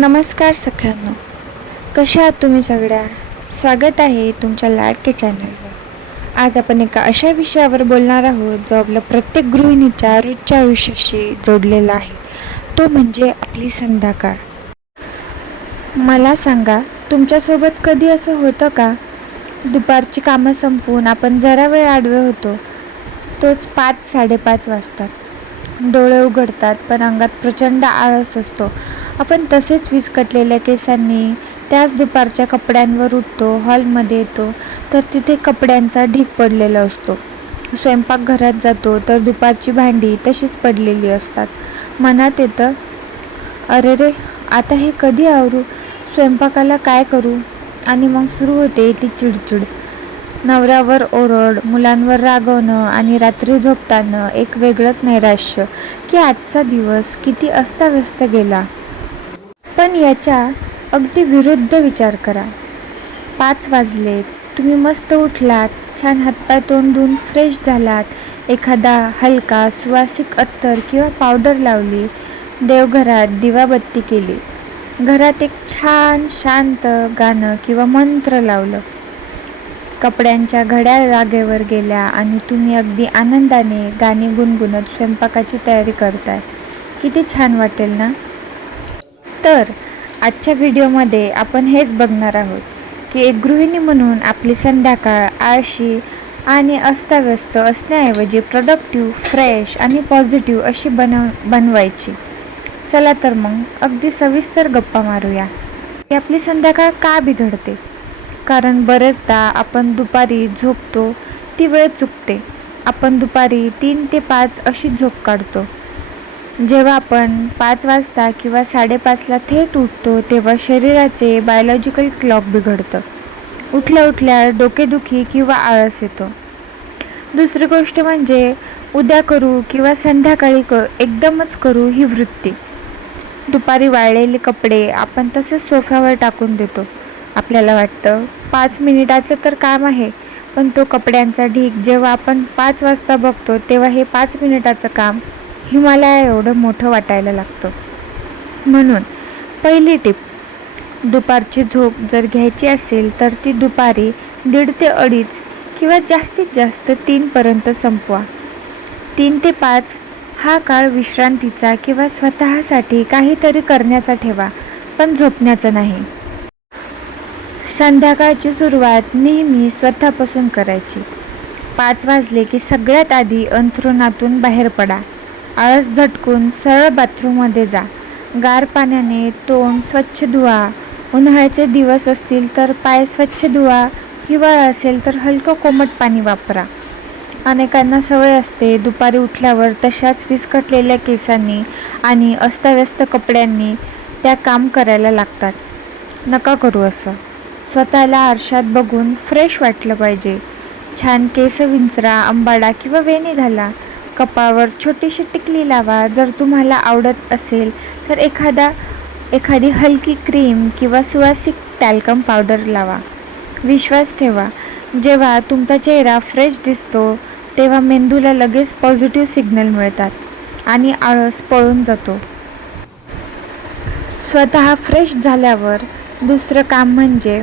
नमस्कार सगळ्यांनो, कशा आहात तुम्ही सगळ्या? स्वागत आहे तुमच्या लाडके चॅनलवर. आज आपण एका अशा विषयावर बोलणार आहोत जो आपल्या प्रत्येक गृहिणीच्या रोजच्या आयुष्याशी जोडलेला आहे. तो म्हणजे आपली संध्याकाळ. मला सांगा, तुमच्यासोबत कधी असं होतं का? दुपारची कामं संपवून आपण जरा वेळ आडवे होतो. तोच 5-5:30 वाजतात. डोळे उघडतात पण अंगात प्रचंड आळस असतो. आपण तसेच विस्कटलेल्या केसांनी त्याच दुपारच्या कपड्यांवर उठतो. हॉलमध्ये येतो तर तिथे कपड्यांचा ढीग पडलेला असतो. स्वयंपाकघरात जातो तर दुपारची भांडी तशीच पडलेली असतात. मनात येतं, अरे रे, आता हे कधी आवरू, स्वयंपाकाला काय करू? आणि मग सुरू होते ती चिडचिड. नवऱ्यावर ओरड, मुलांवर रागवणं आणि रात्री झोपताना एक वेगळंच नैराश्य की आजचा दिवस किती अस्ताव्यस्त गेला. पण याच्या अगदी विरुद्ध विचार करा. 5 वाजले, तुम्ही मस्त उठलात, छान हातपाय तोंड धुवून फ्रेश झालात, एखादा हलका सुवासिक अत्तर किंवा पावडर लावली, देवघरात दिवाबत्ती केली, घरात एक छान शांत गाणं किंवा मंत्र लावलं, कपड्यांच्या घड्या जागेवर गेल्या आणि तुम्ही अगदी आनंदाने गाणी गुणगुणत स्वयंपाकाची तयारी करताय. किती छान वाटेल ना? तर आजच्या व्हिडिओमध्ये आपण हेच बघणार आहोत की एक गृहिणी म्हणून आपली संध्याकाळ आळशी आणि अस्ताव्यस्त असण्याऐवजी प्रोडक्टिव्ह, फ्रेश आणि पॉझिटिव्ह अशी बनवायची. चला तर मग अगदी सविस्तर गप्पा मारूया की आपली संध्याकाळ का बिघडते. कारण बरेचदा आपण दुपारी झोपतो ती वेळ चुकते. आपण दुपारी 3 ते 5 अशी झोप काढतो. जेव्हा आपण 5 वाजता किंवा 5:30ला थेट उठतो तेव्हा शरीराचे बायोलॉजिकल क्लॉक बिघडतं. उठल्या उठल्या डोकेदुखी किंवा आळस येतो. दुसरी गोष्ट म्हणजे उद्या करू किंवा संध्याकाळी एकदमच करू ही वृत्ती. दुपारी वाळलेले कपडे आपण तसेच सोफ्यावर टाकून देतो. आपल्याला वाटतं 5 मिनिटाचं तर काम आहे, पण तो कपड्यांचा ढीग जेव्हा आपण 5 वाजता बघतो तेव्हा हे 5 मिनिटाचं काम हिमालया एवढं मोठं वाटायला लागतं. म्हणून पहिली टिप, दुपारची झोप जर घ्यायची असेल तर ती दुपारी 1:30 ते 2:30 किंवा जास्तीत जास्त 3 पर्यंत संपवा. 3 ते 5 हा काळ विश्रांतीचा किंवा स्वतःसाठी काहीतरी करण्याचा ठेवा, पण झोपण्याचा नाही. संध्याकाळची सुरुवात नेहमी स्वतःपासून करायची. 5 वाजले की सगळ्यात आधी अंथरुणातून बाहेर पडा. आळस झटकून सरळ बाथरूममध्ये जा. गार पाण्याने तोंड स्वच्छ धुवा. उन्हाळ्याचे दिवस असतील तर पाय स्वच्छ धुवा. हिवाळा असेल तर हलकं कोमट पाणी वापरा. अनेकांना सवय असते दुपारी उठल्यावर तशाच विस्कटलेल्या केसांनी आणि अस्ताव्यस्त कपड्यांनी त्या काम करायला लागतात. नका करू असं. स्वतःला आरशात बघून फ्रेश वाटलं पाहिजे. छान केस विंचरा, अंबाडा किंवा वेणी घाला. कपाळावर छोटीशी टिकली लावा. जर तुम्हाला आवडत असेल तर एखादी हलकी क्रीम किंवा सुवासिक टॅल्कम पावडर लावा. विश्वास ठेवा, जेव्हा तुमचा चेहरा फ्रेश दिसतो तेव्हा मेंदूला लगेच पॉझिटिव्ह सिग्नल मिळतात आणि आळस पळून जातो. स्वतः फ्रेश झाल्यावर दुसरं काम म्हणजे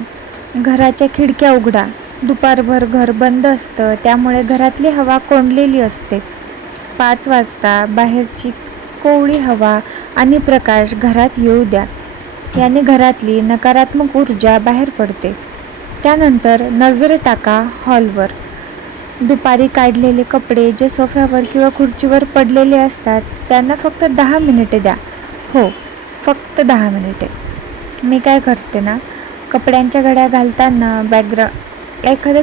घराच्या खिडक्या उघडा. दुपारभर घर बंद असतं, त्यामुळे घरातली हवा कोंडलेली असते. 5 वाजता बाहेरची कोवळी हवा आणि प्रकाश घरात येऊ द्या. याने घरातली नकारात्मक ऊर्जा बाहेर पडते. त्यानंतर नजर टाका हॉलवर. दुपारी काढलेले कपडे जे सोफ्यावर किंवा खुर्चीवर पडलेले असतात त्यांना फक्त 10 मिनिटे द्या. हो, फक्त 10 मिनिटे. मी काय करते ना, कपड्यांच्या घड्या घालताना बॅकग्राऊंड एखादं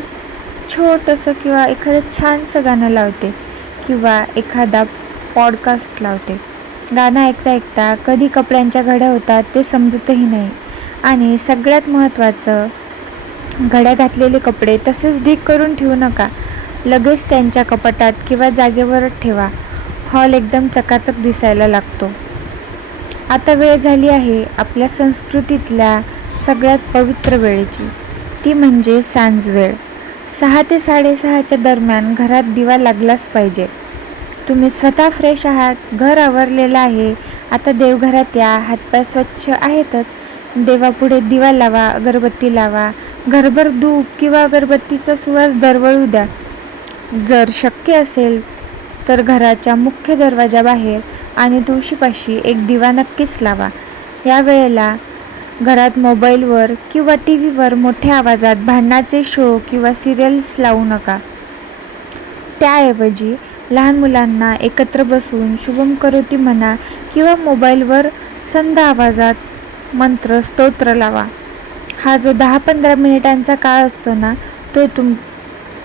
छोटंसं किंवा एखादं छानसं गाणं लावते किंवा एखादा पॉडकास्ट लावते. गाणं ऐकता ऐकता कधी कपड्यांच्या घड्या होतात ते समजतही नाही. आणि सगळ्यात महत्त्वाचं, घड्या घातलेले कपडे तसेच ढीग करून ठेवू नका. लगेच त्यांच्या कपाटात किंवा जागेवरच ठेवा. हॉल एकदम चकाचक दिसायला लागतो. आता वेळ झाली आहे आपल्या संस्कृतीतल्या सगळ्यात पवित्र वेळेची. ती म्हणजे सांजवेळ. 6 ते 6:30च्या दरम्यान घरात दिवा लागलाच पाहिजे. तुम्ही स्वतः फ्रेश आहात, घर आवरलेलं आहे आता देवघरात या, हातपाय स्वच्छ आहेतच, देवापुढे दिवा लावा, अगरबत्ती लावा, घरभर धूप किंवा अगरबत्तीचा सुवास दरवळू द्या. जर शक्य असेल तर घराच्या मुख्य दरवाजाबाहेर आणि तुळशीपाशी एक दिवा नक्कीच लावा. या वेळेला घरात मोबाईलवर किंवा टी व्हीवर मोठ्या आवाजात भांडणाचे शो किंवा सिरियल्स लावू नका. त्याऐवजी लहान मुलांना एकत्र बसवून शुभम करोती म्हणा किंवा मोबाईलवर संथ आवाजात मंत्र स्तोत्र लावा. हा जो 10-15 मिनिटांचा काळ असतो ना,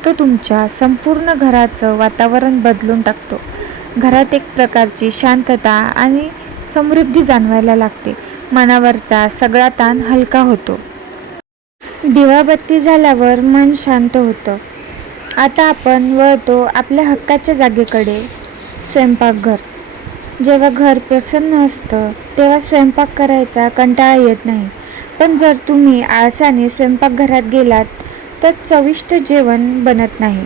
तो तुमच्या संपूर्ण घराचं वातावरण बदलून टाकतो. घरात एक प्रकारची शांतता आणि समृद्धी जाणवायला लागते. मनावरचा सगळा ताण हलका होतो. दिवाबत्ती झाल्यावर मन शांत होतं. आता आपण वळतो आपल्या हक्काच्या जागेकडे, स्वयंपाकघर. जेव्हा घर प्रसन्न असतं तेव्हा स्वयंपाक करायचा कंटाळा येत नाही. पण जर तुम्ही आळसाने स्वयंपाकघरात गेलात तर चविष्ट जेवण बनत नाही,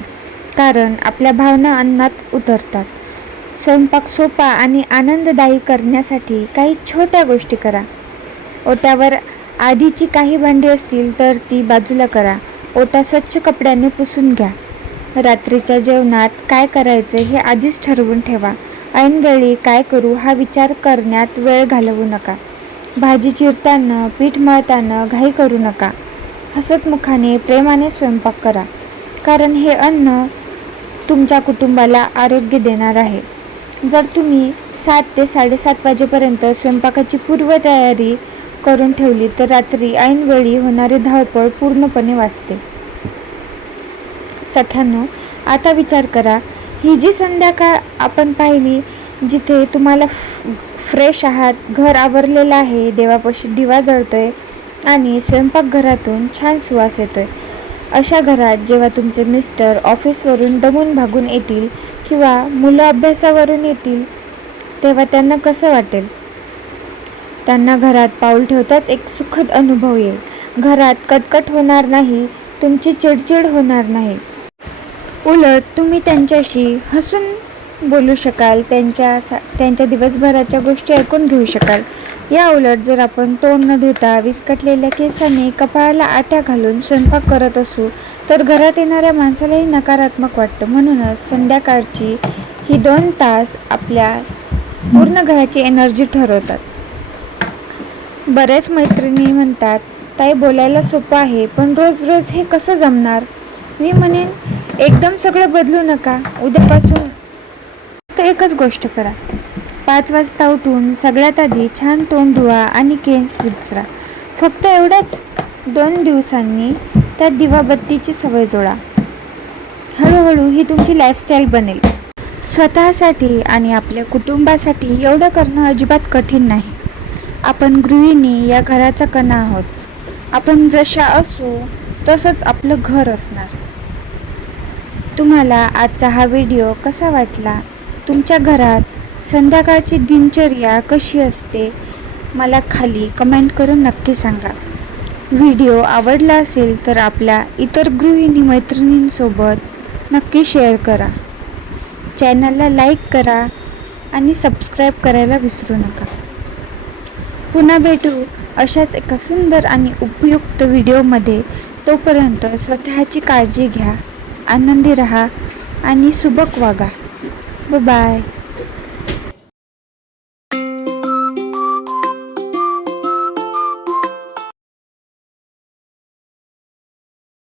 कारण आपल्या भावना अन्नात उतरतात. स्वयंपाक सोपा आणि आनंददायी करण्यासाठी काही छोट्या गोष्टी करा. ओट्यावर आधीची काही भांडी असतील तर ती बाजूला करा. ओटा स्वच्छ कपड्याने पुसून घ्या. रात्रीच्या जेवणात काय करायचे हे आधीच ठरवून ठेवा. ऐनवेळी काय करू हा विचार करण्यात वेळ घालवू नका. भाजी चिरताना, पीठ मळताना घाई करू नका. हसतमुखाने, प्रेमाने स्वयंपाक करा, कारण हे अन्न तुमच्या कुटुंबाला आरोग्य देणार आहे. जर तुम्ही 7 ते 7:30 वाजेपर्यंत स्वयंपाकाची पूर्वतयारी करून ठेवली तर रात्री ऐनवेळी होणारी धावपळ पूर्णपणे वाचते. सख्यांनो, आता विचार करा, ही जी संध्याकाळ आपण पाहिली, जिथे तुम्हाला फ्रेश आहात, घर आवरलेलं आहे, देवापाशी दिवा जळतोय आणि स्वयंपाकघरातून छान सुवास येतोय, अशा घरात जेव्हा तुमचे मिस्टर ऑफिसवरून दमून भागून येतील किंवा मुलं अभ्यासावरून येतील, तेव्हा त्यांना कसं वाटेल? त्यांना घरात पाऊल ठेवताच एक सुखद अनुभव येईल. घरात कटकट होणार नाही, तुमची चिडचिड होणार नाही. उलट तुम्ही त्यांच्याशी हसून बोलू शकाल, त्यांच्या दिवसभराच्या गोष्टी ऐकून घेऊ शकाल. या उलट जर आपण तोंड न धुता विस्कटलेल्या केसाने कपाळाला आट्या घालून स्वयंपाक करत असू तर घरात येणाऱ्या माणसालाही नकारात्मक वाटतं. म्हणूनच संध्याकाळची ही 2 तास आपल्या पूर्ण घराची एनर्जी ठरवतात. बऱ्याच मैत्रिणी म्हणतात, ताई बोलायला सोपं आहे, पण रोज रोज हे कसं जमणार? मी म्हणेन, एकदम सगळं बदलू नका. उद्यापासून फक्त एकच गोष्ट करा. 5 वाजता उठून सगळ्यात आधी छान तोंड धुवा आणि केस विंचरा. फक्त एवढंच. 2 दिवसांनी त्या दिवाबत्तीची सवय जोडा. हळूहळू ही तुमची लाईफस्टाईल बनेल. स्वतःसाठी आणि आपल्या कुटुंबासाठी एवढं करणं अजिबात कठीण नाही. आपण गृहिणी या घराचा कणा आहोत. आपण जशा असू तसंच आपलं घर असणार. तुम्हाला आजचा हा व्हिडिओ कसा वाटला? तुमच्या घरात संध्याकाळची दिनचर्या कशी असते? मला खाली कमेंट करून नक्की सांगा. व्हिडिओ आवडला असेल तर आपल्या इतर गृहिणी मैत्रिणींसोबत नक्की शेअर करा. चॅनलला लाईक करा आणि सबस्क्राईब करायला विसरू नका. पुन्हा भेटू अशाच एका सुंदर आणि उपयुक्त व्हिडिओमध्ये. तोपर्यंत स्वतःची काळजी घ्या, आनंदी राहा आणि सुबक वागा. बाय.